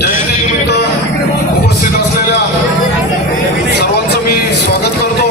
जयंतीनिमित्त उपस्थित असलेल्या सर्वांचं मी स्वागत करतो.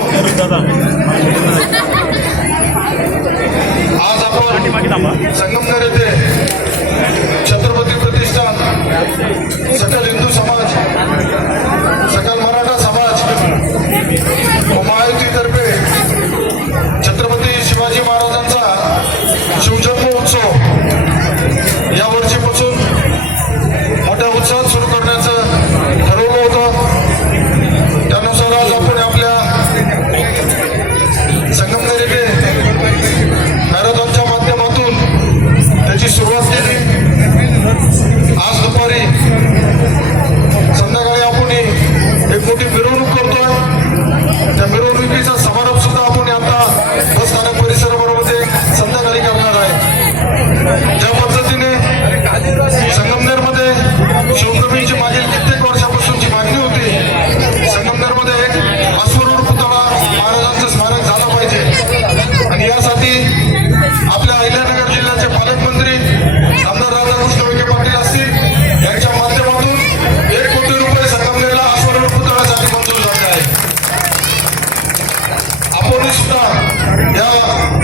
ప్రశ్నిస్తున్నా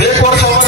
ఏ కొరసం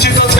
Чи то